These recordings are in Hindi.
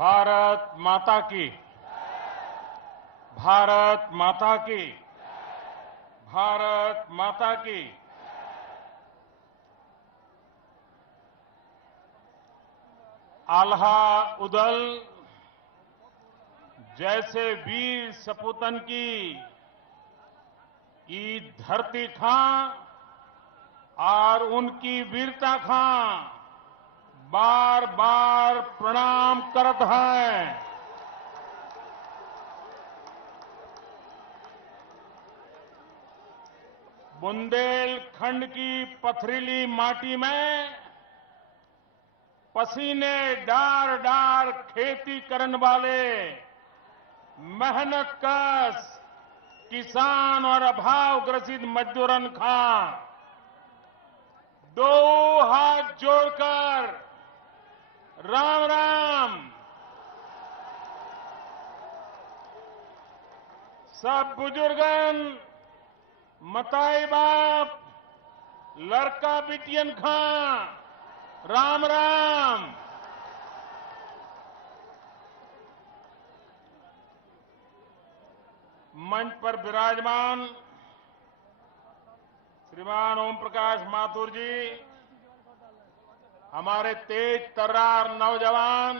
भारत माता की। भारत माता की। भारत माता की। आल्हा उदल जैसे वीर सपूतन की ई धरती खां और उनकी वीरता खां बार बार प्रणाम करत हैं। बुंदेलखंड की पथरीली माटी में पसीने डार डार खेती करने वाले मेहनत कश किसान और अभाव ग्रसित मजदूरन खां दो हाथ जोड़कर राम राम। सब बुजुर्गन मताई बाप लड़का बिटियन खां राम राम। मंच पर विराजमान श्रीमान ओम प्रकाश माथुर जी, हमारे तेज तर्रार नौजवान,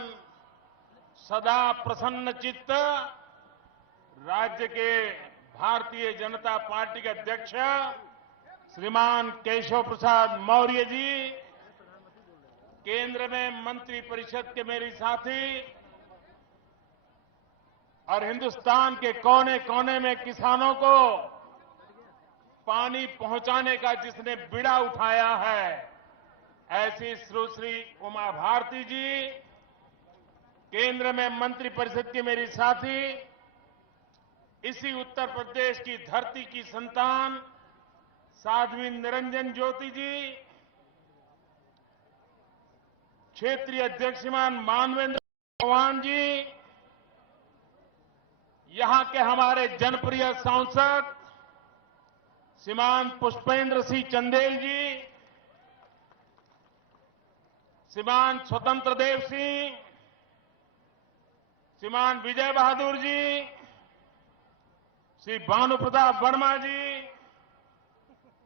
सदा प्रसन्न चित्त राज्य के भारतीय जनता पार्टी के अध्यक्ष श्रीमान केशव प्रसाद मौर्य जी, केंद्र में मंत्री परिषद के मेरे साथी और हिंदुस्तान के कोने कोने में किसानों को पानी पहुंचाने का जिसने बीड़ा उठाया है, ऐसी सुश्री उमा भारती जी, केंद्र में मंत्री परिषद के मेरी साथी, इसी उत्तर प्रदेश की धरती की संतान साध्वी निरंजन ज्योति जी, क्षेत्रीय अध्यक्ष श्रीमान मानवेंद्र चौहान जी, यहां के हमारे जनप्रिय सांसद श्रीमान पुष्पेंद्र सिंह चंदेल जी, श्रीमान स्वतंत्र देव सिंह, श्रीमान विजय बहादुर जी, श्री भानु प्रताप वर्मा जी,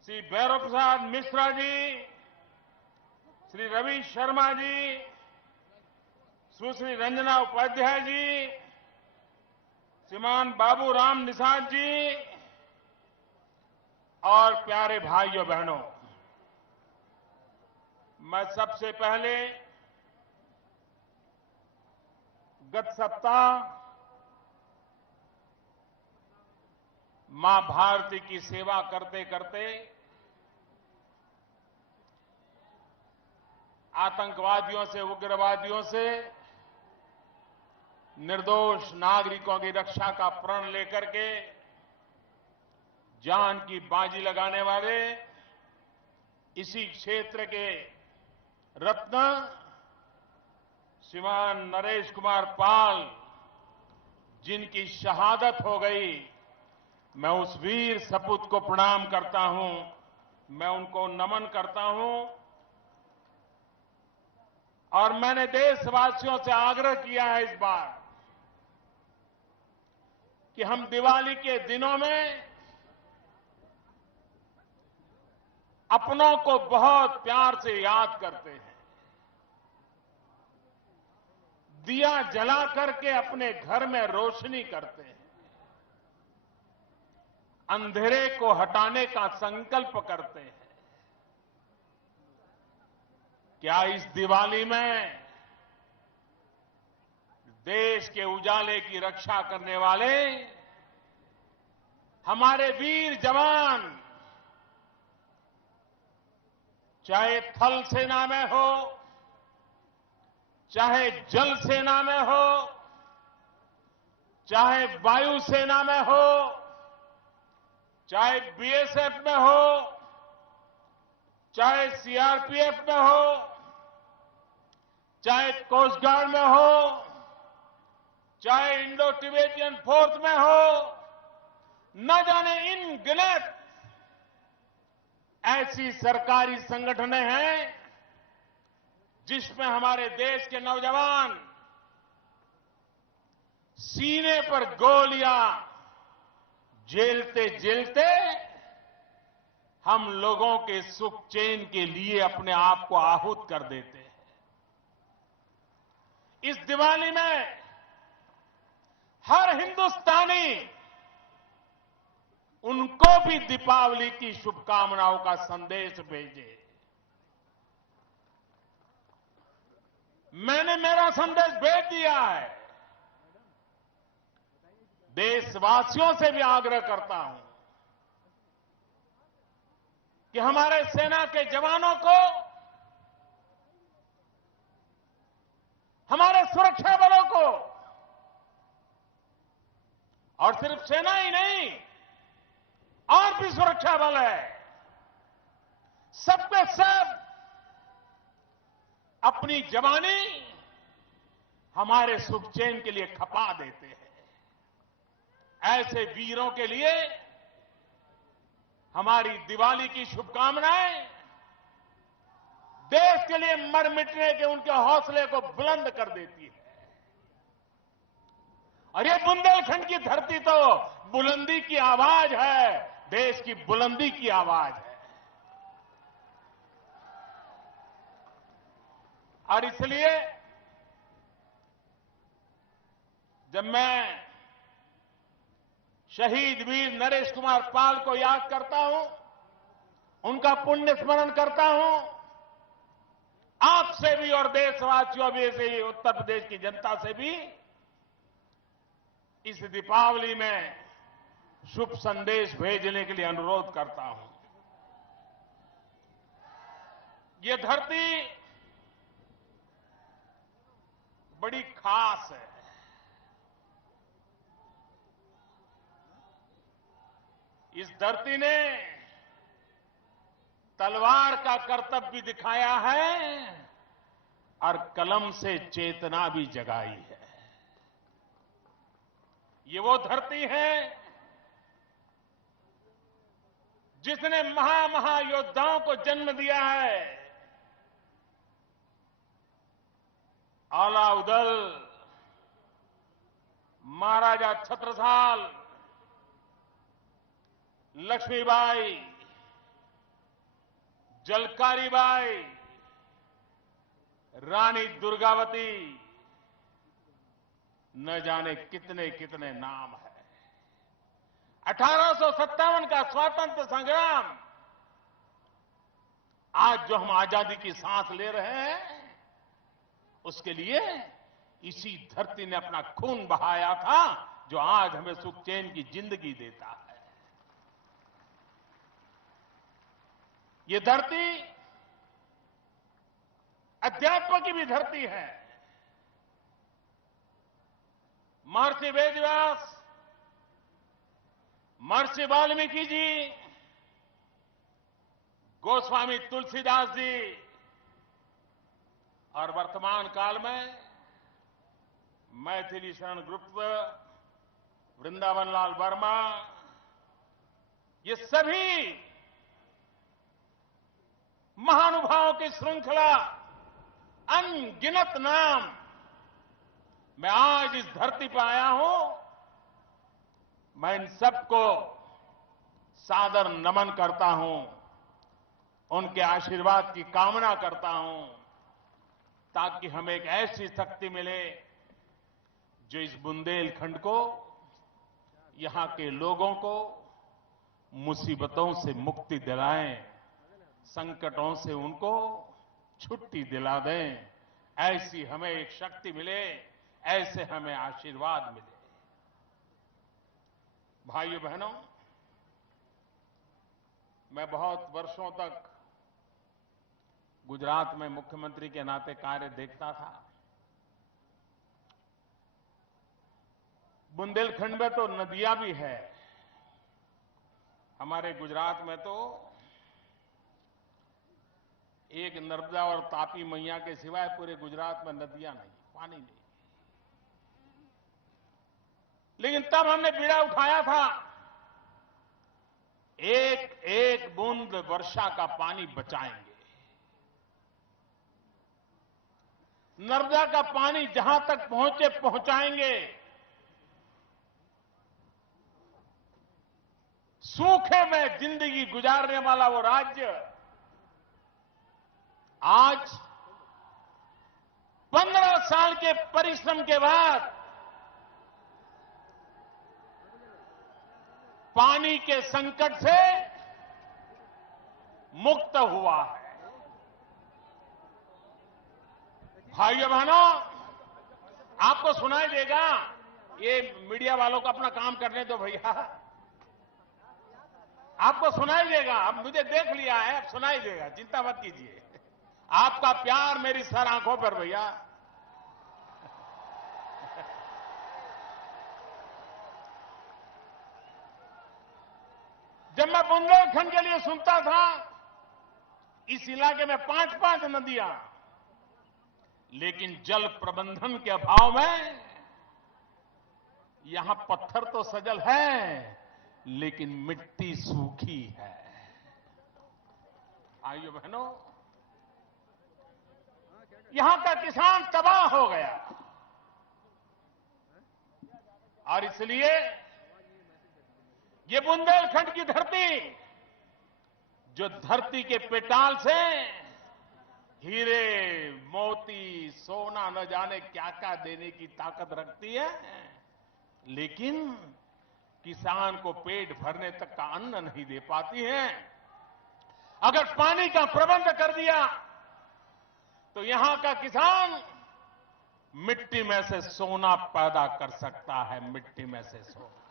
श्री भैरव प्रसाद मिश्रा जी, श्री रवि शर्मा जी, सुश्री रंजना उपाध्याय जी, श्रीमान बाबू राम निषाद जी और प्यारे भाइयों बहनों, मैं सबसे पहले गत सप्ताह मां भारती की सेवा करते करते आतंकवादियों से, उग्रवादियों से निर्दोष नागरिकों की रक्षा का प्रण लेकर के जान की बाजी लगाने वाले इसी क्षेत्र के रत्न श्रीमान नरेश कुमार पाल जिनकी शहादत हो गई, मैं उस वीर सपूत को प्रणाम करता हूं, मैं उनको नमन करता हूं। और मैंने देशवासियों से आग्रह किया है इस बार कि हम दिवाली के दिनों में अपनों को बहुत प्यार से याद करते हैं, दिया जला करके अपने घर में रोशनी करते हैं, अंधेरे को हटाने का संकल्प करते हैं। क्या इस दिवाली में देश के उजाले की रक्षा करने वाले हमारे वीर जवान, चाहे थल सेना में हो, चाहे जल सेना में हो, चाहे वायु सेना में हो, चाहे बीएसएफ में हो, चाहे सीआरपीएफ में हो, चाहे कोस्ट गार्ड में हो, चाहे इंडो टिबेटियन फोर्स में हो, न जाने इन गिनत ऐसी सरकारी संगठनें हैं जिसमें हमारे देश के नौजवान सीने पर गोलियां झेलते झेलते हम लोगों के सुख चैन के लिए अपने आप को आहूत कर देते हैं। इस दिवाली में हर हिंदुस्तानी उनको भी दीपावली की शुभकामनाओं का संदेश भेजे। मैंने मेरा संदेश भेज दिया है। देशवासियों से भी आग्रह करता हूं कि हमारे सेना के जवानों को, हमारे सुरक्षा बलों को, और सिर्फ सेना ही नहीं, और भी सुरक्षा बल है, सब के सब अपनी जवानी हमारे सुख चैन के लिए खपा देते हैं। ऐसे वीरों के लिए हमारी दिवाली की शुभकामनाएं देश के लिए मर मिटने के उनके हौसले को बुलंद कर देती है। और ये बुंदेलखंड की धरती तो बुलंदी की आवाज है, देश की बुलंदी की आवाज है। और इसलिए जब मैं शहीद वीर नरेश कुमार पाल को याद करता हूं, उनका पुण्य स्मरण करता हूं, आपसे भी और देशवासियों भी से, उत्तर प्रदेश की जनता से भी इस दीपावली में शुभ संदेश भेजने के लिए अनुरोध करता हूं। ये धरती बड़ी खास है। इस धरती ने तलवार का कर्तव्य भी दिखाया है और कलम से चेतना भी जगाई है। ये वो धरती है जिसने महायोद्धाओं को जन्म दिया है। अलाउद्दल, महाराजा छत्रसाल, लक्ष्मीबाई, जलकारीबाई, रानी दुर्गावती, न जाने कितने कितने नाम है। 1857 का स्वतंत्र संग्राम, आज जो हम आजादी की सांस ले रहे हैं, उसके लिए इसी धरती ने अपना खून बहाया था, जो आज हमें सुख चैन की जिंदगी देता है। ये धरती अध्यात्म की भी धरती है। महर्षि वेदव्यास, महर्षि वाल्मीकि जी, गोस्वामी तुलसीदास जी और वर्तमान काल में मैथिली शरण ग्रुप, वृंदावन लाल वर्मा, ये सभी महानुभावों की श्रृंखला, अनगिनत नाम, मैं आज इस धरती पर आया हूं। मैं इन सबको सादर नमन करता हूं, उनके आशीर्वाद की कामना करता हूं, ताकि हमें एक ऐसी शक्ति मिले जो इस बुंदेलखंड को, यहां के लोगों को मुसीबतों से मुक्ति दिलाएं, संकटों से उनको छुट्टी दिला दें। ऐसी हमें एक शक्ति मिले, ऐसे हमें आशीर्वाद मिले। भाइयों बहनों, मैं बहुत वर्षों तक गुजरात में मुख्यमंत्री के नाते कार्य देखता था। बुंदेलखंड में तो नदियां भी है। हमारे गुजरात में तो एक नर्मदा और तापी मैया के सिवाय पूरे गुजरात में नदियां नहीं, पानी नहीं। लेकिन तब हमने बीड़ा उठाया था, एक एक बूंद वर्षा का पानी बचाएंगे। नर्मदा का पानी जहां तक पहुंचे पहुंचाएंगे, सूखे में जिंदगी गुजारने वाला वो राज्य आज 15 साल के परिश्रम के बाद पानी के संकट से मुक्त हुआ है। भाइयों बहनों, आपको सुनाई देगा, ये मीडिया वालों को अपना काम करने दो भैया, आपको सुनाई देगा। अब मुझे देख लिया है, अब सुनाई देगा, चिंता मत कीजिए। आपका प्यार मेरी सर आंखों पर भैया। जब मैं बुंदेलखंड के लिए सुनता था, इस इलाके में 5-5 नदियां, लेकिन जल प्रबंधन के अभाव में यहां पत्थर तो सजल है, लेकिन मिट्टी सूखी है। भाइयों बहनों, यहां का किसान तबाह हो गया, और इसलिए ये बुंदेलखंड की धरती, जो धरती के पेटाल से हीरे, मोती, सोना न जाने क्या क्या देने की ताकत रखती है, लेकिन किसान को पेट भरने तक का अन्न नहीं दे पाती है। अगर पानी का प्रबंध कर दिया तो यहां का किसान मिट्टी में से सोना पैदा कर सकता है, मिट्टी में से सोना।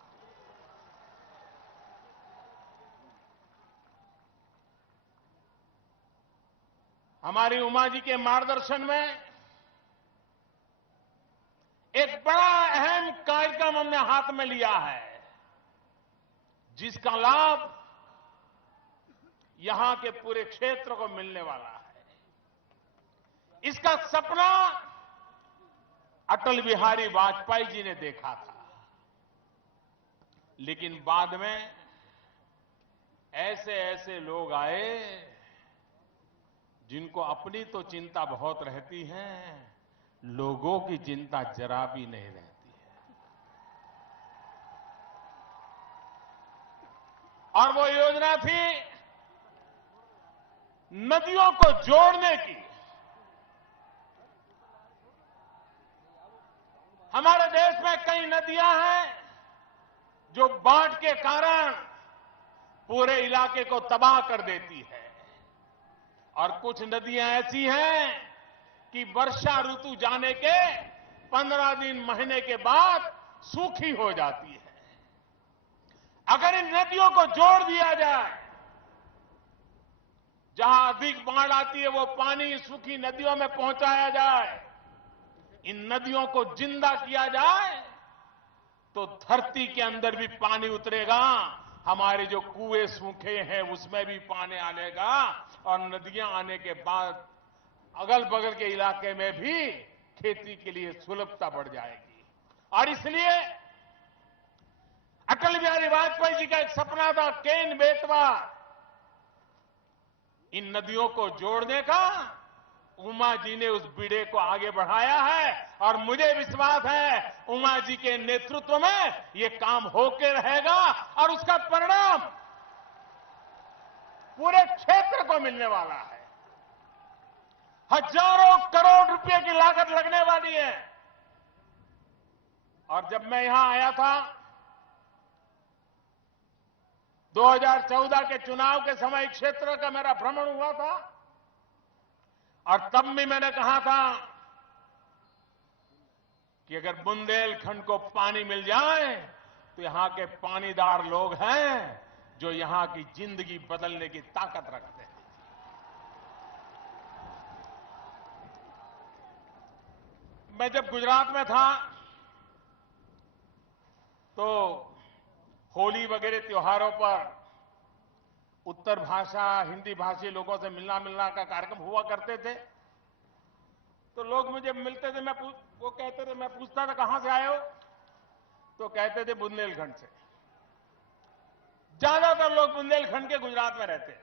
हमारी उमा जी के मार्गदर्शन में एक बड़ा अहम कार्यक्रम हमने हाथ में लिया है, जिसका लाभ यहां के पूरे क्षेत्र को मिलने वाला है। इसका सपना अटल बिहारी वाजपेयी जी ने देखा था, लेकिन बाद में ऐसे ऐसे लोग आए जिनको अपनी तो चिंता बहुत रहती है, लोगों की चिंता जरा भी नहीं रहती है। और वो योजना थी नदियों को जोड़ने की। हमारे देश में कई नदियां हैं जो बाढ़ के कारण पूरे इलाके को तबाह कर देती है, और कुछ नदियां ऐसी हैं कि वर्षा ऋतु जाने के 15 दिन, महीने के बाद सूखी हो जाती है। अगर इन नदियों को जोड़ दिया जाए, जहां अधिक बाढ़ आती है वो पानी सूखी नदियों में पहुंचाया जाए, इन नदियों को जिंदा किया जाए, तो धरती के अंदर भी पानी उतरेगा, हमारे जो कुएं सूखे हैं उसमें भी पानी आएगा, और नदियां आने के बाद अगल बगल के इलाके में भी खेती के लिए सुलभता बढ़ जाएगी। और इसलिए अटल बिहारी वाजपेयी जी का एक सपना था, केन बेतवा, इन नदियों को जोड़ने का। उमा जी ने उस बीड़े को आगे बढ़ाया है, और मुझे विश्वास है उमा जी के नेतृत्व में ये काम होके रहेगा, और उसका परिणाम पूरे क्षेत्र को मिलने वाला है। हजारों करोड़ रुपए की लागत लगने वाली है। और जब मैं यहां आया था 2014 के चुनाव के समय, क्षेत्र का मेरा भ्रमण हुआ था, और तब भी मैंने कहा था कि अगर बुंदेलखंड को पानी मिल जाए तो यहां के पानीदार लोग हैं जो यहां की जिंदगी बदलने की ताकत रखते हैं। मैं जब गुजरात में था तो होली वगैरह त्योहारों पर उत्तर भाषा, हिंदी भाषी लोगों से मिलना का कार्यक्रम हुआ करते थे। तो लोग मुझे मिलते थे, वो कहते थे, मैं पूछता था कहां से आए हो, तो कहते थे बुंदेलखंड से। ज्यादातर लोग बुंदेलखंड के गुजरात में रहते हैं।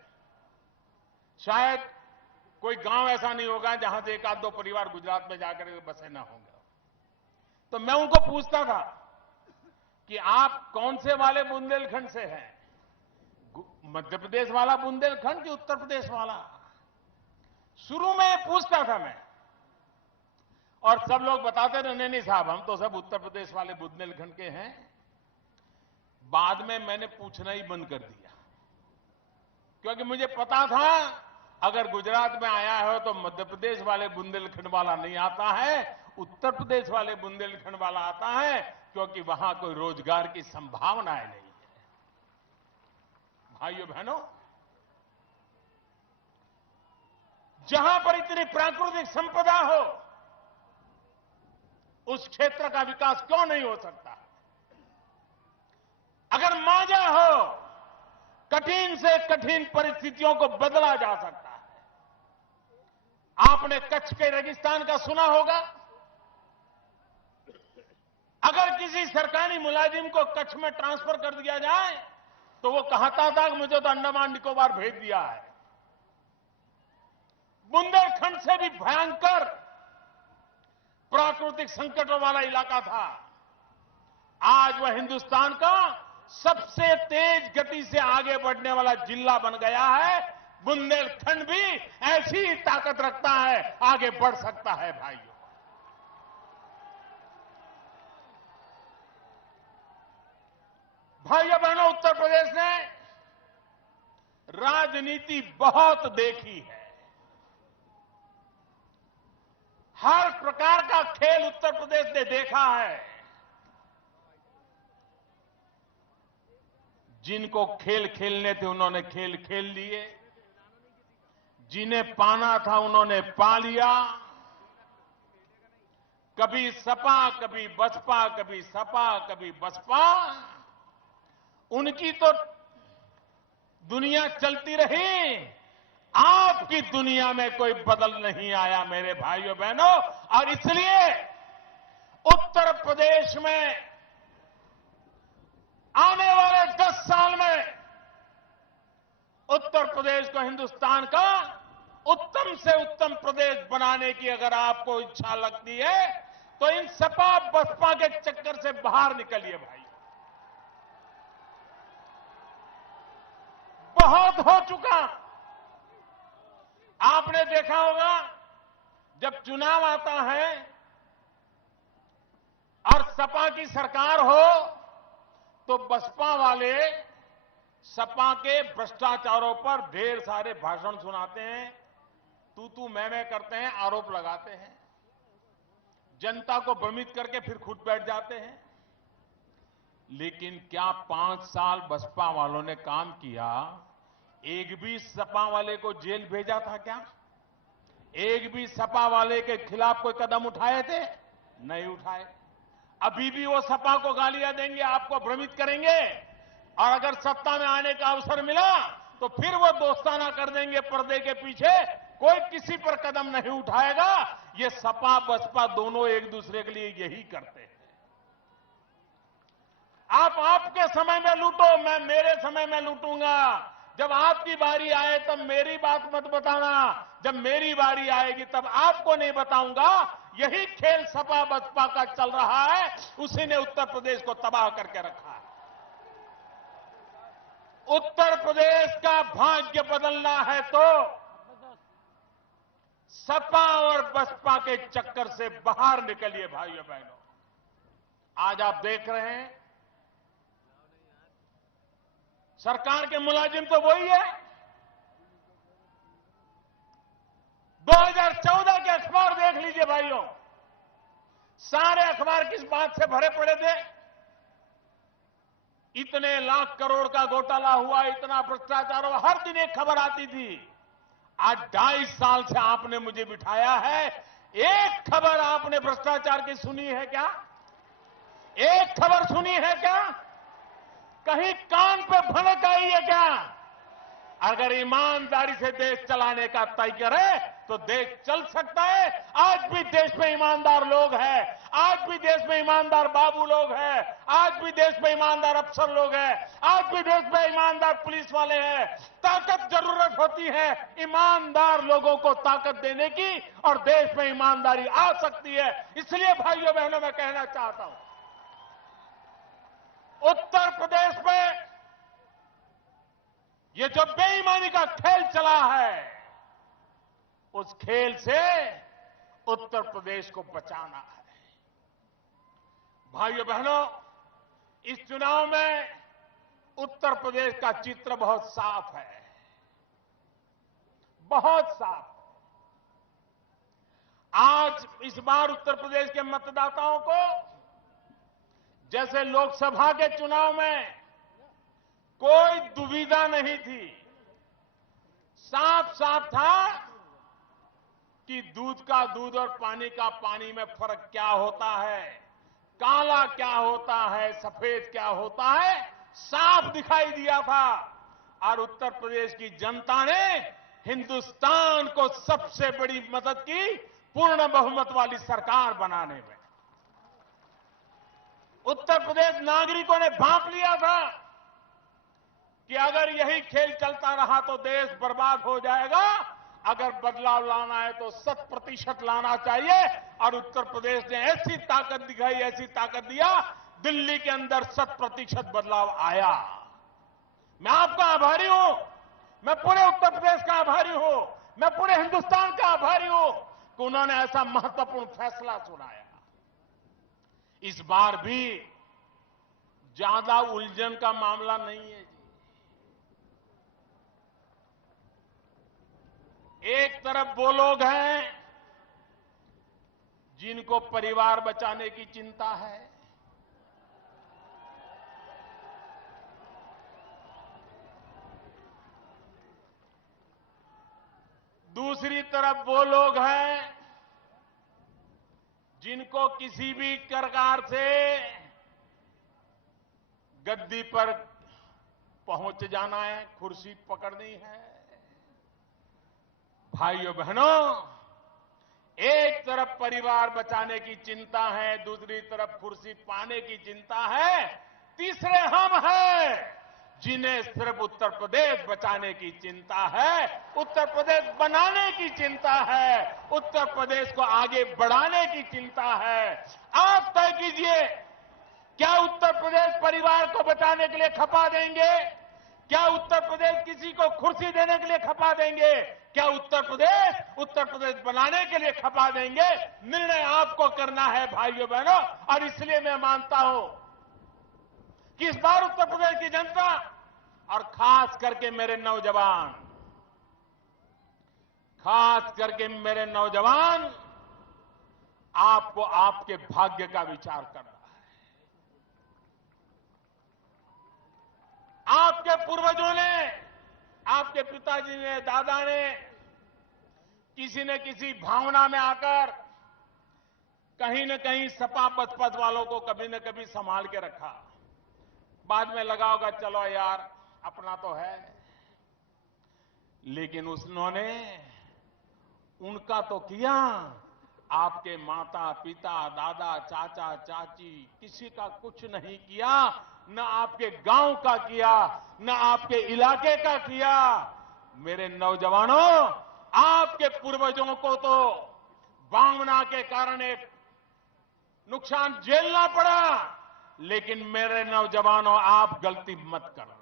शायद कोई गांव ऐसा नहीं होगा जहां से 1 आध 2 परिवार गुजरात में जाकर बसे ना होंगे। तो मैं उनको पूछता था कि आप कौन से वाले बुंदेलखंड से हैं, मध्य प्रदेश वाला बुंदेलखंड कि उत्तर प्रदेश वाला? शुरू में पूछता था मैं, और सब लोग बताते रहे नहीं साहब हम तो सब उत्तर प्रदेश वाले बुंदेलखंड के हैं। बाद में मैंने पूछना ही बंद कर दिया, क्योंकि मुझे पता था अगर गुजरात में आया हो तो मध्य प्रदेश वाले बुंदेलखंड वाला नहीं आता है, उत्तर प्रदेश वाले बुंदेलखंड वाला आता है, क्योंकि वहां कोई रोजगार की संभावनाएं नहीं है। भाइयों बहनों, जहां पर इतनी प्राकृतिक संपदा हो उस क्षेत्र का विकास क्यों नहीं हो सकता? अगर मांझा हो, कठिन से कठिन परिस्थितियों को बदला जा सकता है। आपने कच्छ के रेगिस्तान का सुना होगा। अगर किसी सरकारी मुलाजिम को कच्छ में ट्रांसफर कर दिया जाए तो वो कहता था कि मुझे तो अंडमान निकोबार भेज दिया है। बुंदेलखंड से भी भयंकर प्राकृतिक संकटों वाला इलाका था। आज वह हिंदुस्तान का सबसे तेज गति से आगे बढ़ने वाला जिला बन गया है। बुंदेलखंड भी ऐसी ही ताकत रखता है, आगे बढ़ सकता है। भाइयों बहनों, उत्तर प्रदेश ने राजनीति बहुत देखी है। हर प्रकार का खेल उत्तर प्रदेश ने देखा है। जिनको खेल खेलने थे उन्होंने खेल खेल लिए, जिन्हें पाना था उन्होंने पा लिया। कभी सपा, कभी बसपा, कभी सपा, कभी बसपा, उनकी तो दुनिया चलती रही। आपकी दुनिया में कोई बदल नहीं आया मेरे भाइयों बहनों। और इसलिए उत्तर प्रदेश में आने वाले 10 साल में उत्तर प्रदेश को हिंदुस्तान का उत्तम से उत्तम प्रदेश बनाने की अगर आपको इच्छा लगती है तो इन सपा बसपा के चक्कर से बाहर निकलिए भाई। बहुत हो चुका। आपने देखा होगा जब चुनाव आता है और सपा की सरकार हो तो बसपा वाले सपा के भ्रष्टाचारों पर ढेर सारे भाषण सुनाते हैं, तू मैं करते हैं, आरोप लगाते हैं, जनता को भ्रमित करके फिर खुद बैठ जाते हैं। लेकिन क्या 5 साल बसपा वालों ने काम किया? एक भी सपा वाले को जेल भेजा था क्या? एक भी सपा वाले के खिलाफ कोई कदम उठाए थे? नहीं उठाए। अभी भी वो सपा को गालियां देंगे, आपको भ्रमित करेंगे, और अगर सत्ता में आने का अवसर मिला तो फिर वो दोस्ताना कर देंगे पर्दे के पीछे, कोई किसी पर कदम नहीं उठाएगा। ये सपा बसपा दोनों एक दूसरे के लिए यही करते हैं। आप आपके समय में लूटो, मैं मेरे समय में लूटूंगा। जब आपकी बारी आए तब मेरी बात मत बताना, जब मेरी बारी आएगी तब आपको नहीं बताऊंगा। यही खेल सपा बसपा का चल रहा है, उसी ने उत्तर प्रदेश को तबाह करके रखा है। उत्तर प्रदेश का भाग्य बदलना है तो सपा और बसपा के चक्कर से बाहर निकलिए भाइयों बहनों। आज आप देख रहे हैं सरकार के मुलाजिम तो वही है। 2014 के अखबार देख लीजिए भाइयों, सारे अखबार किस बात से भरे पड़े थे? इतने लाख करोड़ का घोटाला हुआ, इतना भ्रष्टाचार हुआ, हर दिन एक खबर आती थी। आज 2.5 साल से आपने मुझे बिठाया है, एक खबर आपने भ्रष्टाचार की सुनी है क्या? एक खबर सुनी है क्या? कहीं कान पे भनक आई है क्या? अगर ईमानदारी से देश चलाने का तय करे तो देश चल सकता है। आज भी देश में ईमानदार लोग हैं, आज भी देश में ईमानदार बाबू लोग हैं, आज भी देश में ईमानदार अफसर लोग हैं, आज भी देश में ईमानदार पुलिस वाले हैं। ताकत जरूरत होती है ईमानदार लोगों को ताकत देने की, और देश में ईमानदारी आ सकती है। इसलिए भाइयों बहनों मैं कहना चाहता हूं, उत्तर प्रदेश में ये जो बेईमानी का खेल चला है, उस खेल से उत्तर प्रदेश को बचाना है। भाइयों बहनों, इस चुनाव में उत्तर प्रदेश का चित्र बहुत साफ है, बहुत साफ। आज इस बार उत्तर प्रदेश के मतदाताओं को जैसे लोकसभा के चुनाव में कोई दुविधा नहीं थी, साफ साफ था कि दूध का दूध और पानी का पानी में फर्क क्या होता है, काला क्या होता है, सफेद क्या होता है, साफ दिखाई दिया था। और उत्तर प्रदेश की जनता ने हिंदुस्तान को सबसे बड़ी मदद की पूर्ण बहुमत वाली सरकार बनाने में। उत्तर प्रदेश नागरिकों ने भांप लिया था कि अगर यही खेल चलता रहा तो देश बर्बाद हो जाएगा, अगर बदलाव लाना है तो 100% लाना चाहिए। और उत्तर प्रदेश ने ऐसी ताकत दिखाई, ऐसी ताकत दिया, दिल्ली के अंदर 100% बदलाव आया। मैं आपका आभारी हूं, मैं पूरे उत्तर प्रदेश का आभारी हूं, मैं पूरे हिंदुस्तान का आभारी हूं कि उन्होंने ऐसा महत्वपूर्ण फैसला सुनाया। इस बार भी ज्यादा उलझन का मामला नहीं है जी। एक तरफ वो लोग हैं जिनको परिवार बचाने की चिंता है, दूसरी तरफ वो लोग हैं जिनको किसी भी प्रकार से गद्दी पर पहुंच जाना है, कुर्सी पकड़नी है। भाइयों बहनों, एक तरफ परिवार बचाने की चिंता है, दूसरी तरफ कुर्सी पाने की चिंता है, तीसरे हम हैं जिन्हें सिर्फ उत्तर प्रदेश बचाने की चिंता है, उत्तर प्रदेश बनाने की चिंता है, उत्तर प्रदेश को आगे बढ़ाने की चिंता है। आप तय कीजिए, क्या उत्तर प्रदेश परिवार को बचाने के लिए खपा देंगे? क्या उत्तर प्रदेश किसी को कुर्सी देने के लिए खपा देंगे? क्या उत्तर प्रदेश बनाने के लिए खपा देंगे? निर्णय आपको करना है भाइयों बहनों। और इसलिए मैं मानता हूं कि इस बार उत्तर प्रदेश की जनता और खास करके मेरे नौजवान आपको आपके भाग्य का विचार कर रहा है। आपके पूर्वजों ने, आपके पिताजी ने, दादा ने किसी न किसी भावना में आकर कहीं न कहीं सपा बसपा वालों को कभी न कभी संभाल के रखा। बाद में लगा होगा चलो यार अपना तो है, लेकिन उन्होंने उनका तो किया, आपके माता पिता दादा चाचा चाची किसी का कुछ नहीं किया, न आपके गांव का किया, न आपके इलाके का किया। मेरे नौजवानों, आपके पूर्वजों को तो भावना के कारण एक नुकसान झेलना पड़ा, लेकिन मेरे नौजवानों आप गलती मत करना।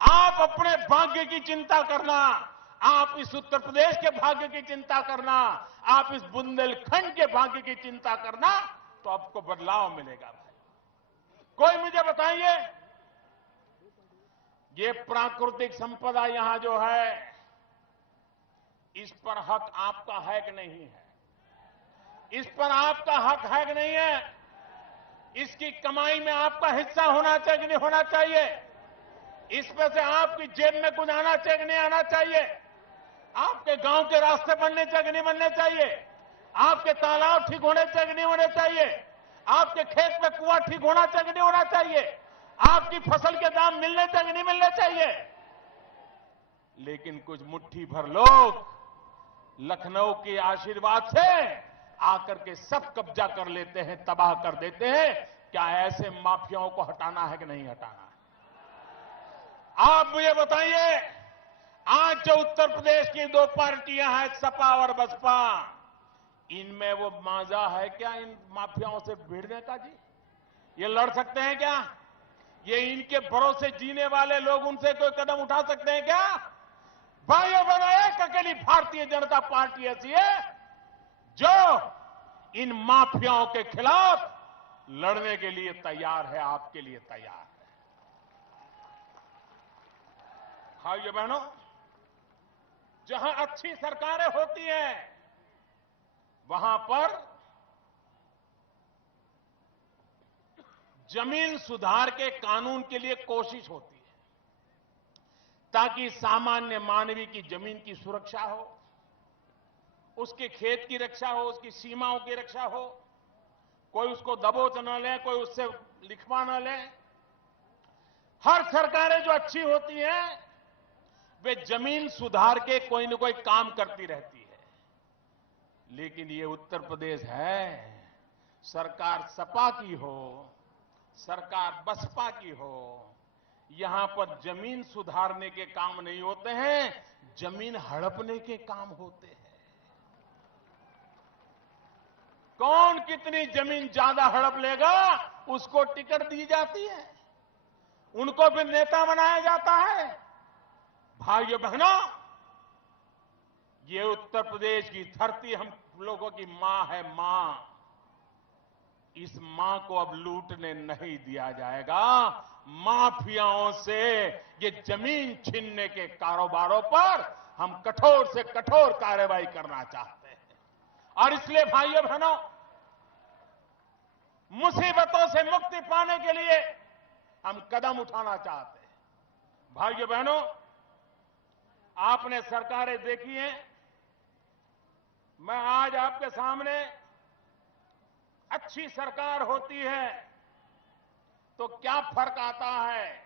आप अपने भाग्य की चिंता करना, आप इस उत्तर प्रदेश के भाग्य की चिंता करना, आप इस बुंदेलखंड के भाग्य की चिंता करना, तो आपको बदलाव मिलेगा। भाई कोई मुझे बताइए, ये प्राकृतिक संपदा यहां जो है, इस पर हक आपका है कि नहीं है? इस पर आपका हक है कि नहीं है? इसकी कमाई में आपका हिस्सा होना चाहिए कि नहीं होना चाहिए? इसमें से आपकी जेब में कुछ आना चाहिए कि नहीं आना चाहिए? आपके गांव के रास्ते बनने चाहिए कि नहीं बनने चाहिए? आपके तालाब ठीक होने चाहिए कि नहीं होने चाहिए? आपके खेत में कुआं ठीक होना चाहिए कि नहीं होना चाहिए? आपकी फसल के दाम मिलने चाहिए कि नहीं मिलने चाहिए? लेकिन कुछ मुट्ठी भर लोग लखनऊ के आशीर्वाद से आकर के सब कब्जा कर लेते हैं, तबाह कर देते हैं। क्या ऐसे माफियाओं को हटाना है कि नहीं हटाना है? आप मुझे बताइए, आज जो उत्तर प्रदेश की दो पार्टियां हैं, सपा और बसपा, इनमें वो मांझा है क्या इन माफियाओं से भिड़ने का जी? ये लड़ सकते हैं क्या? ये इनके भरोसे जीने वाले लोग उनसे कोई कदम उठा सकते हैं क्या? भाइयों बहनों, एक अकेली भारतीय जनता पार्टी ऐसी है जो इन माफियाओं के खिलाफ लड़ने के लिए तैयार है, आपके लिए तैयार है। भाइयों बहनों, जहां अच्छी सरकारें होती हैं वहां पर जमीन सुधार के कानून के लिए कोशिश होती है ताकि सामान्य मानवी की जमीन की सुरक्षा हो, उसके खेत की रक्षा हो, उसकी सीमाओं की रक्षा हो, कोई उसको दबोच न ले, कोई उससे लिखवा न ले। हर सरकारें जो अच्छी होती हैं वे जमीन सुधार के कोई न कोई काम करती रहती है। लेकिन ये उत्तर प्रदेश है, सरकार सपा की हो, सरकार बसपा की हो, यहां पर जमीन सुधारने के काम नहीं होते हैं, जमीन हड़पने के काम होते हैं। कौन कितनी जमीन ज्यादा हड़प लेगा उसको टिकट दी जाती है, उनको फिर नेता बनाया जाता है। भाइयों बहनों, ये उत्तर प्रदेश की धरती हम लोगों की मां है, मां। इस मां को अब लूटने नहीं दिया जाएगा। माफियाओं से ये जमीन छीनने के कारोबारों पर हम कठोर से कठोर कार्रवाई करना चाहते हैं। और इसलिए भाइयों बहनों, मुसीबतों से मुक्ति पाने के लिए हम कदम उठाना चाहते हैं। भाइयों बहनों, आपने सरकारें देखी हैं, मैं आज आपके सामने अच्छी सरकार होती है तो क्या फर्क आता है,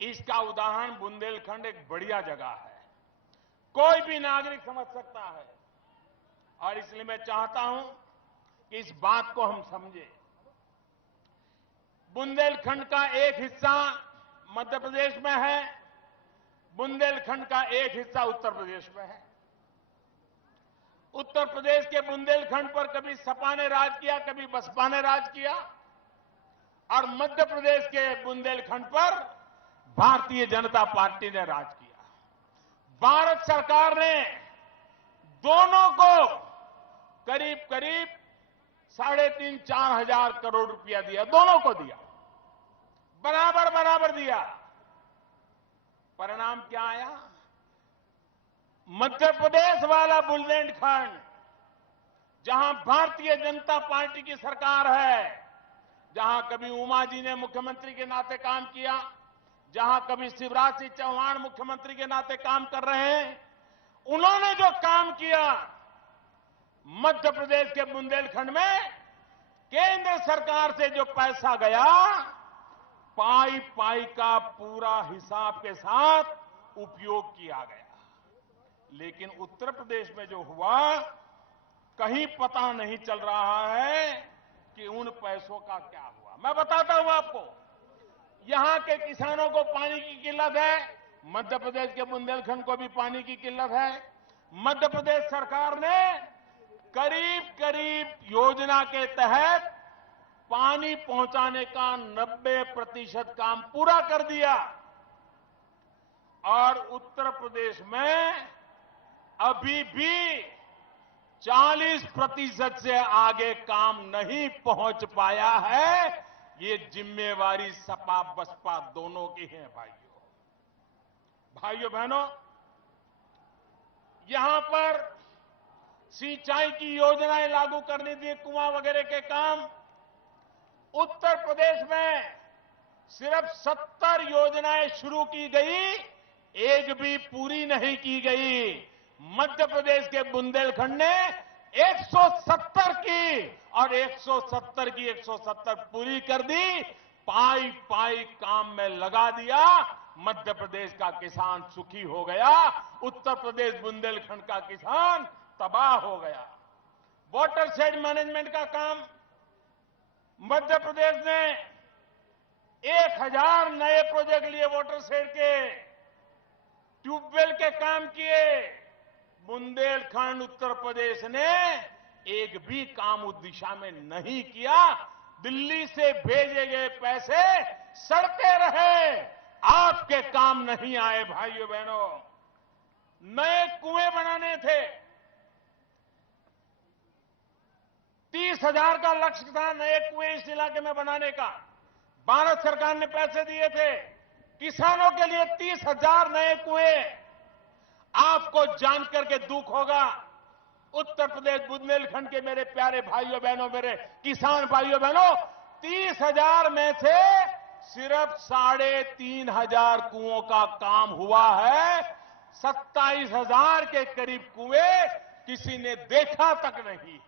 इसका उदाहरण बुंदेलखंड एक बढ़िया जगह है, कोई भी नागरिक समझ सकता है। और इसलिए मैं चाहता हूं कि इस बात को हम समझें। बुंदेलखंड का एक हिस्सा मध्य प्रदेश में है, बुंदेलखंड का एक हिस्सा उत्तर प्रदेश में है। उत्तर प्रदेश के बुंदेलखंड पर कभी सपा ने राज किया, कभी बसपा ने राज किया, और मध्य प्रदेश के बुंदेलखंड पर भारतीय जनता पार्टी ने राज किया। भारत सरकार ने दोनों को करीब करीब 3,500-4 हजार करोड़ रुपया दिया, दोनों को दिया, बराबर बराबर दिया। परिणाम क्या आया? मध्य प्रदेश वाला बुंदेलखंड, जहां भारतीय जनता पार्टी की सरकार है, जहां कभी उमा जी ने मुख्यमंत्री के नाते काम किया, जहां कभी शिवराज सिंह चौहान मुख्यमंत्री के नाते काम कर रहे हैं, उन्होंने जो काम किया मध्य प्रदेश के बुंदेलखंड में, केंद्र सरकार से जो पैसा गया, पाई पाई का पूरा हिसाब के साथ उपयोग किया गया। लेकिन उत्तर प्रदेश में जो हुआ, कहीं पता नहीं चल रहा है कि उन पैसों का क्या हुआ। मैं बताता हूं आपको, यहां के किसानों को पानी की किल्लत है, मध्य प्रदेश के बुंदेलखंड को भी पानी की किल्लत है। मध्य प्रदेश सरकार ने करीब करीब योजना के तहत पानी पहुंचाने का 90% काम पूरा कर दिया, और उत्तर प्रदेश में अभी भी 40% से आगे काम नहीं पहुंच पाया है। ये जिम्मेवारी सपा बसपा दोनों की है। भाइयों बहनों, यहां पर सिंचाई की योजनाएं लागू करने दी, कुआं वगैरह के काम, उत्तर प्रदेश में सिर्फ 70 योजनाएं शुरू की गई, एक भी पूरी नहीं की गई। मध्य प्रदेश के बुंदेलखंड ने 170 की, और 170 की 170 पूरी कर दी, पाई पाई काम में लगा दिया। मध्य प्रदेश का किसान सुखी हो गया, उत्तर प्रदेश बुंदेलखंड का किसान तबाह हो गया। वाटर शेड मैनेजमेंट का काम मध्य प्रदेश ने 1000 नए प्रोजेक्ट लिए, वाटर शेड के, ट्यूबवेल के काम किए। बुंदेलखंड उत्तर प्रदेश ने एक भी काम उस दिशा में नहीं किया। दिल्ली से भेजे गए पैसे सड़ते रहे, आपके काम नहीं आए। भाइयों बहनों, नए कुएं बनाने थे, 30,000 का लक्ष्य था नए कुएं इस इलाके में बनाने का। भारत सरकार ने पैसे दिए थे किसानों के लिए 30,000 नए कुएं। आपको जानकर के दुख होगा, उत्तर प्रदेश बुंदेलखंड के मेरे प्यारे भाइयों बहनों, मेरे किसान भाइयों बहनों, 30,000 में से सिर्फ 3,500 कुओं का काम हुआ है। 27,000 के करीब कुएं किसी ने देखा तक नहीं है।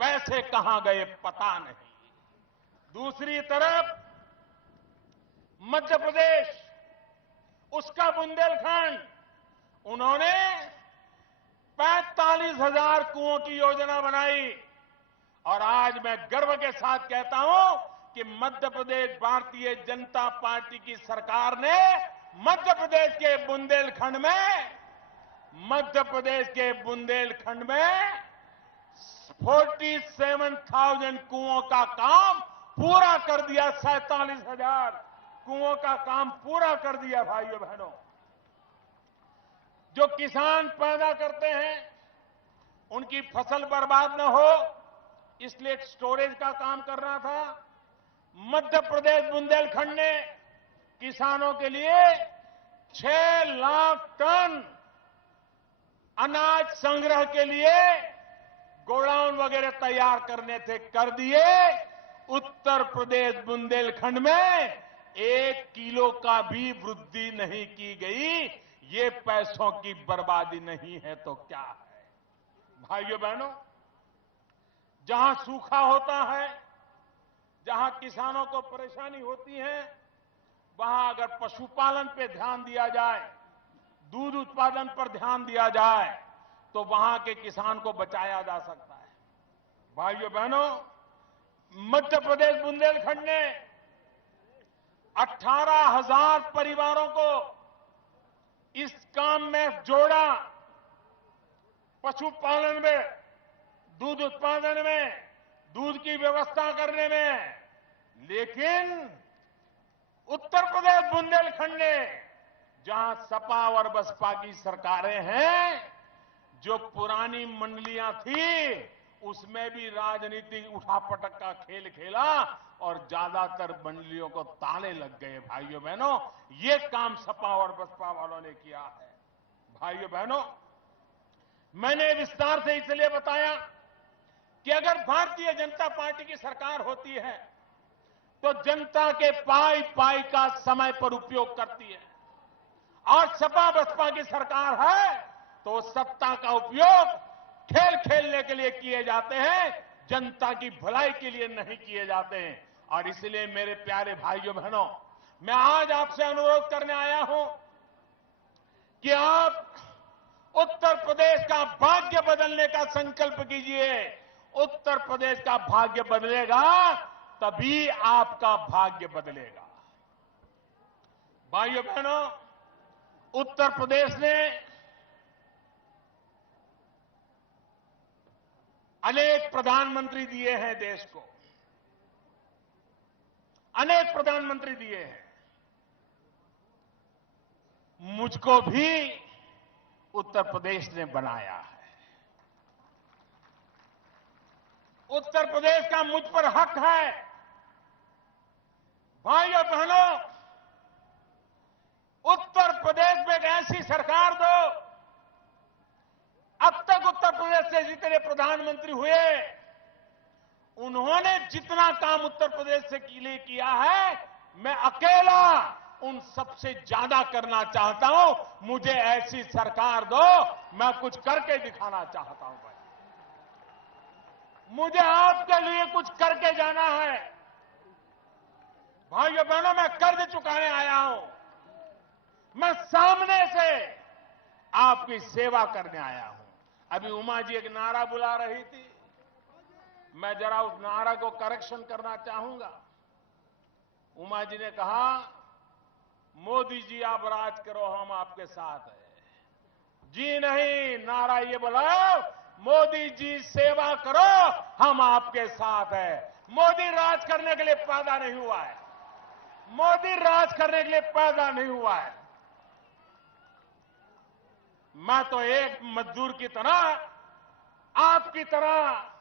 पैसे कहां गए पता नहीं। दूसरी तरफ मध्य प्रदेश, उसका बुंदेलखंड, उन्होंने 45,000 कुओं की योजना बनाई। और आज मैं गर्व के साथ कहता हूं कि मध्य प्रदेश भारतीय जनता पार्टी की सरकार ने मध्य प्रदेश के बुंदेलखंड में 47,000 कुओं का काम पूरा कर दिया। 47,000 कुओं का काम पूरा कर दिया। भाइयों बहनों, जो किसान पैदा करते हैं उनकी फसल बर्बाद न हो, इसलिए एक स्टोरेज का काम करना था। मध्य प्रदेश बुंदेलखंड ने किसानों के लिए 6 लाख टन अनाज संग्रह के लिए गोडाउन वगैरह तैयार करने थे, कर दिए। उत्तर प्रदेश बुंदेलखंड में 1 किलो का भी वृद्धि नहीं की गई। ये पैसों की बर्बादी नहीं है तो क्या है। भाइयों बहनों, जहां सूखा होता है, जहां किसानों को परेशानी होती है, वहां अगर पशुपालन पे ध्यान दिया जाए, दूध उत्पादन पर ध्यान दिया जाए, तो वहां के किसान को बचाया जा सकता है। भाइयों बहनों, मध्य प्रदेश बुंदेलखंड ने 18,000 परिवारों को इस काम में जोड़ा। पशुपालन में, दूध उत्पादन में, दूध की व्यवस्था करने में। लेकिन उत्तर प्रदेश बुंदेलखंड ने, जहां सपा और बसपा की सरकारें हैं, जो पुरानी मंडलियां थी, उसमें भी राजनीतिक उठापटक का खेल खेला और ज्यादातर मंडलियों को ताले लग गए। भाइयों बहनों, ये काम सपा और बसपा वालों ने किया है। भाइयों बहनों, मैंने विस्तार से इसलिए बताया कि अगर भारतीय जनता पार्टी की सरकार होती है तो जनता के पाई पाई का समय पर उपयोग करती है, और सपा बसपा की सरकार है तो सत्ता का उपयोग खेल खेलने के लिए किए जाते हैं, जनता की भलाई के लिए नहीं किए जाते हैं। और इसलिए मेरे प्यारे भाइयों बहनों, मैं आज आपसे अनुरोध करने आया हूं कि आप उत्तर प्रदेश का भाग्य बदलने का संकल्प कीजिए। उत्तर प्रदेश का भाग्य बदलेगा तभी आपका भाग्य बदलेगा। भाइयों बहनों, उत्तर प्रदेश ने अनेक प्रधानमंत्री दिए हैं देश को, अनेक प्रधानमंत्री दिए हैं। मुझको भी उत्तर प्रदेश ने बनाया है। उत्तर प्रदेश का मुझ पर हक है। भाइयों बहनों, उत्तर प्रदेश में एक ऐसी सरकार दो। अब तक उत्तर प्रदेश से जितने प्रधानमंत्री हुए, उन्होंने जितना काम उत्तर प्रदेश से लिए किया है, मैं अकेला उन सबसे ज्यादा करना चाहता हूं। मुझे ऐसी सरकार दो, मैं कुछ करके दिखाना चाहता हूं। भाई, मुझे आपके लिए कुछ करके जाना है। भाइयों बहनों, मैं कर्ज चुकाने आया हूं। मैं सामने से आपकी सेवा करने आया हूं। अभी उमा जी एक नारा बुला रही थी, मैं जरा उस नारा को करेक्शन करना चाहूंगा। उमा जी ने कहा, मोदी जी आप राज करो, हम आपके साथ हैं। जी नहीं, नारा ये बुलाओ, मोदी जी सेवा करो, हम आपके साथ हैं। मोदी राज करने के लिए पैदा नहीं हुआ है। मोदी राज करने के लिए पैदा नहीं हुआ है। मैं तो एक मजदूर की तरह, आपकी तरह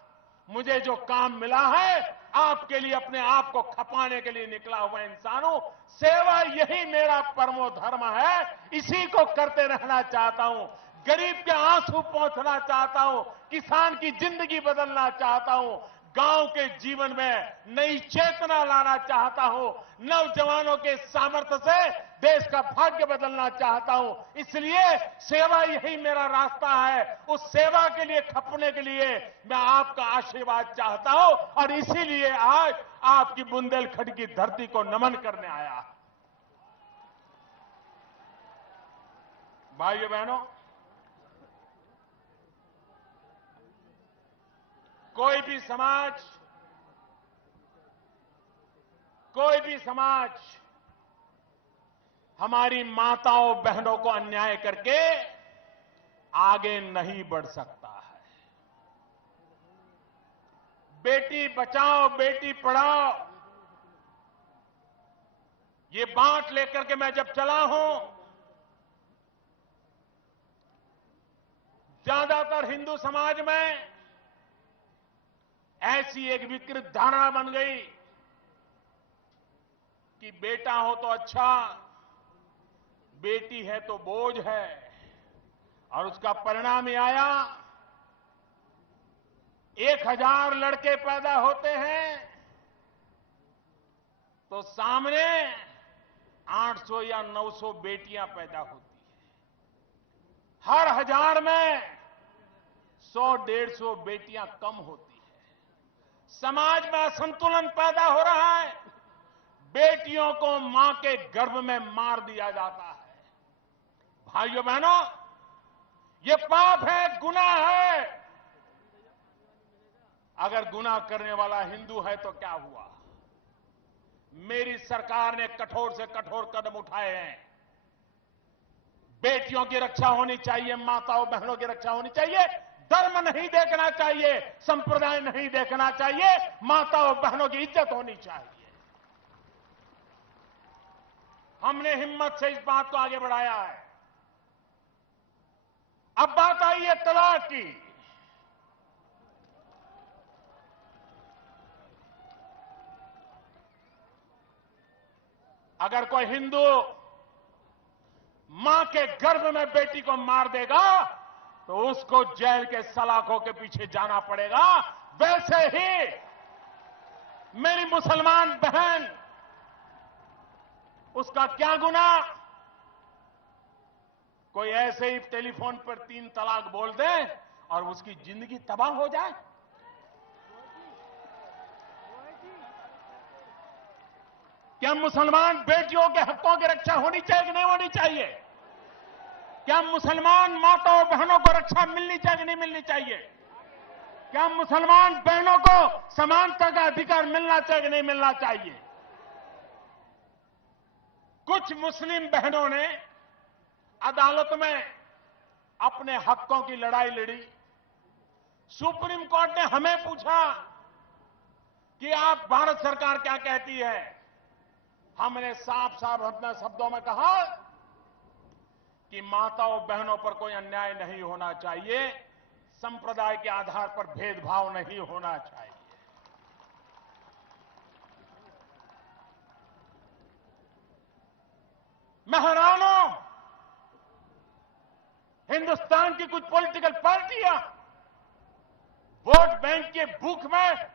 मुझे जो काम मिला है, आपके लिए अपने आप को खपाने के लिए निकला हुआ इंसान हूं। सेवा यही मेरा परमो धर्म है, इसी को करते रहना चाहता हूं। गरीब के आंसू पोंछना चाहता हूं, किसान की जिंदगी बदलना चाहता हूं, गांव के जीवन में नई चेतना लाना चाहता हूं, नौजवानों के सामर्थ्य से देश का भाग्य बदलना चाहता हूं। इसलिए सेवा यही मेरा रास्ता है। उस सेवा के लिए, खपने के लिए मैं आपका आशीर्वाद चाहता हूं और इसीलिए आज आपकी बुंदेलखंड की धरती को नमन करने आया। भाइयों बहनों, कोई भी समाज हमारी माताओं बहनों को अन्याय करके आगे नहीं बढ़ सकता है। बेटी बचाओ, बेटी पढ़ाओ, ये बात लेकर के मैं जब चला हूं, ज्यादातर हिंदू समाज में ऐसी एक विकृत धारणा बन गई कि बेटा हो तो अच्छा, बेटी है तो बोझ है। और उसका परिणाम ये आया, 1000 लड़के पैदा होते हैं तो सामने 800 या 900 बेटियां पैदा होती है। हर 1000 में 100-150 बेटियां कम होती है। समाज में असंतुलन पैदा हो रहा है। बेटियों को मां के गर्भ में मार दिया जाता है। भाइयों बहनों, ये पाप है, गुनाह है। अगर गुनाह करने वाला हिंदू है तो क्या हुआ? मेरी सरकार ने कठोर से कठोर कदम उठाए हैं। बेटियों की रक्षा होनी चाहिए, माताओं बहनों की रक्षा होनी चाहिए। धर्म नहीं देखना चाहिए, संप्रदाय नहीं देखना चाहिए, माताओं बहनों की इज्जत होनी चाहिए। हमने हिम्मत से इस बात को आगे बढ़ाया है। अब बात आई है तलाक की। अगर कोई हिंदू मां के गर्भ में बेटी को मार देगा तो उसको जेल के सलाखों के पीछे जाना पड़ेगा। वैसे ही मेरी मुसलमान बहन, उसका क्या गुनाह? कोई ऐसे ही टेलीफोन पर 3 तलाक बोल दे और उसकी जिंदगी तबाह हो जाए? क्या मुसलमान बेटियों के हकों की रक्षा होनी चाहिए कि नहीं होनी चाहिए? क्या मुसलमान माताओं बहनों को रक्षा मिलनी चाहिए कि नहीं मिलनी चाहिए? क्या मुसलमान बहनों को समानता का अधिकार मिलना चाहिए कि नहीं मिलना चाहिए? कुछ मुस्लिम बहनों ने अदालत में अपने हकों की लड़ाई लड़ी। सुप्रीम कोर्ट ने हमें पूछा कि आप, भारत सरकार क्या कहती है? हमने साफ साफ अपने शब्दों में कहा कि माताओं बहनों पर कोई अन्याय नहीं होना चाहिए, संप्रदाय के आधार पर भेदभाव नहीं होना चाहिए। मैं हैरान हूं, हिंदुस्तान की कुछ पॉलिटिकल पार्टियां वोट बैंक के भूख में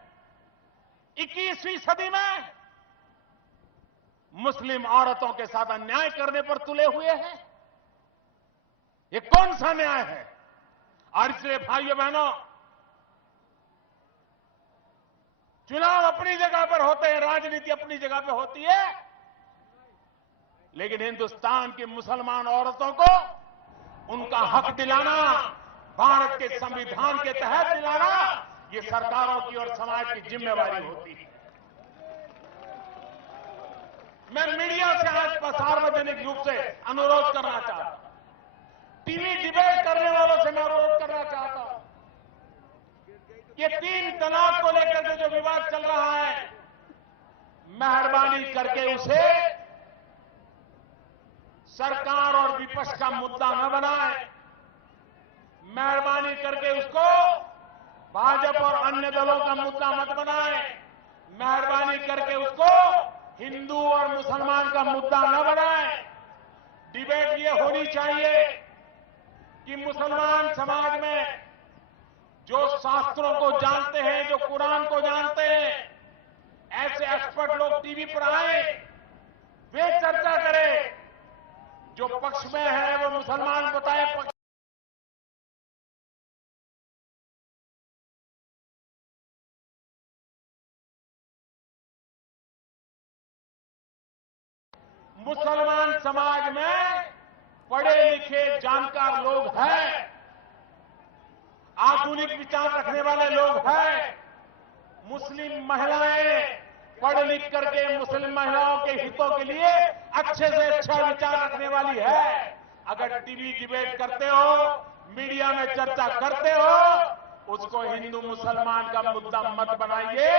21वीं सदी में मुस्लिम औरतों के साथ अन्याय करने पर तुले हुए हैं। ये कौन सा न्याय है? और इसलिए भाइयों बहनों, चुनाव अपनी जगह पर होते हैं, राजनीति अपनी जगह पर होती है, लेकिन हिंदुस्तान की मुसलमान औरतों को उनका हक दिलाना, भारत के संविधान के तहत दिलाना, ये सरकारों की और समाज की जिम्मेवारी होती है। मैं मीडिया से आज सार्वजनिक रूप से अनुरोध करना चाहता हूं, टीवी डिबेट करने वालों से मैं अनुरोध करना चाहता हूं कि 3 तलाक को लेकर के जो विवाद चल रहा है, मेहरबानी करके उसे सरकार और विपक्ष का मुद्दा न बनाए। मेहरबानी करके उसको भाजपा और अन्य दलों का मुद्दा मत बनाए। मेहरबानी करके उसको हिंदू और मुसलमान का मुद्दा न बनाए। डिबेट ये होनी चाहिए कि मुसलमान समाज में जो शास्त्रों को जानते हैं, जो कुरान को जानते हैं, ऐसे एक्सपर्ट लोग टीवी पर आए, वे चर्चा करें। जो पक्ष में है वो मुसलमान बताए पक्ष मुसलमान समाज में पढ़े लिखे जानकार लोग हैं, आधुनिक विचार रखने वाले लोग हैं। मुस्लिम महिलाएं पढ़ लिख करके मुस्लिम महिलाओं के हितों के लिए अच्छे से अच्छा विचार रखने वाली है। अगर टीवी डिबेट करते हो, मीडिया में चर्चा करते हो, उसको हिंदू मुसलमान का मुद्दा मत बनाइए।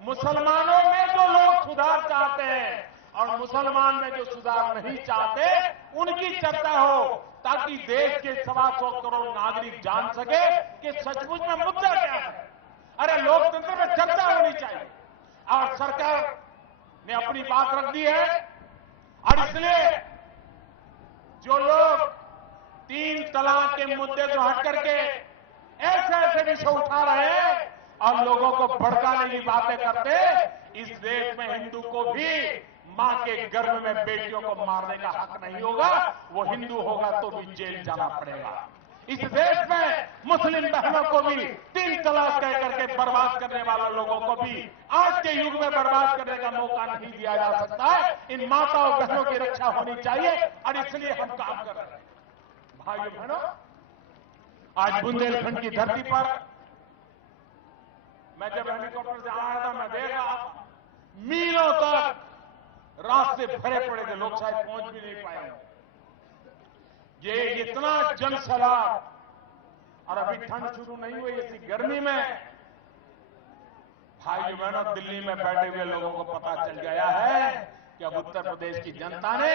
मुसलमानों में जो लोग सुधार चाहते हैं और मुसलमान में जो सुधार नहीं चाहते, उनकी चर्चा हो, ताकि देश के 125 करोड़ नागरिक जान सके कि सचमुच में मुद्दा क्या है। अरे लोकतंत्र में चर्चा होनी चाहिए। और सरकार ने अपनी बात रख दी है, और इसलिए जो लोग 3 तलाक के मुद्दे से हट करके ऐसे ऐसे विषय उठा रहे हैं और लोगों को भड़काने की बातें करते, इस देश में हिंदू को भी मां के गर्भ में बेटियों को मारने का हक नहीं होगा। वो हिंदू होगा तो भी जेल जाना पड़ेगा। इस देश में मुस्लिम बहनों को भी 3 तलाक कह करके बर्बाद करने वाले लोगों को भी आज के युग में बर्बाद करने का मौका नहीं दिया जा सकता है। इन माताओं बहनों की रक्षा होनी चाहिए, और इसलिए हम काम कर रहे हैं। भाइयों बहनों, आज बुंदेलखंड की धरती पर मैं जब हेलीकॉप्टर से आया था, मैं देखा मीलों तक रास्ते भरे पड़े थे, लोग शायद पहुंच भी नहीं पाए। ये इतना जनसैलाब, और अभी ठंड शुरू नहीं हुई, ऐसी गर्मी में भाइयों बहनों, दिल्ली में बैठे हुए लोगों को पता चल गया है कि अब उत्तर प्रदेश की जनता ने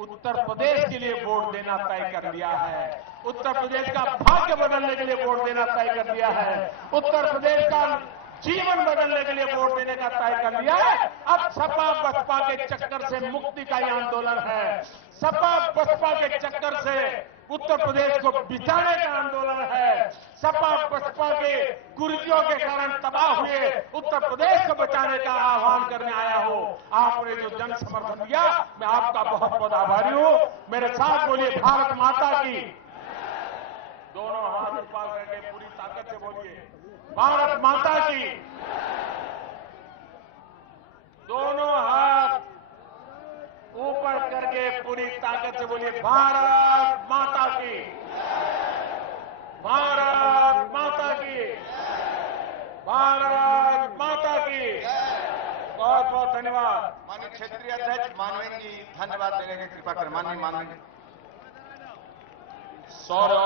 उत्तर प्रदेश के लिए वोट देना तय कर लिया है। उत्तर प्रदेश का भाग्य बदलने के लिए वोट देना तय कर लिया है। उत्तर प्रदेश का जीवन बदलने के लिए वोट देने का तय कर लिया है। अब सपा बसपा के चक्कर से मुक्ति का ये आंदोलन है। सपा बसपा के चक्कर से उत्तर प्रदेश को बचाने का आंदोलन है। सपा बसपा के कुरीतियों के कारण तबाह हुए उत्तर प्रदेश को बचाने का आह्वान करने आया हूं। आपने जो जन समर्थन दिया, मैं आपका बहुत बहुत आभारी हूं। मेरे साथ बोलिए, भारत माता की। दोनों हाथ ऊपर करके पूरी ताकत से बोलिए, भारत माता की। दोनों हाथ ऊपर करके पूरी ताकत से बोलिए, भारत माता की। भारत माता की। भारत माता की। बहुत बहुत धन्यवाद। माननीय क्षेत्रीय अध्यक्ष मानवेंद्र जी, धन्यवाद देने की कृपा कर। माननीय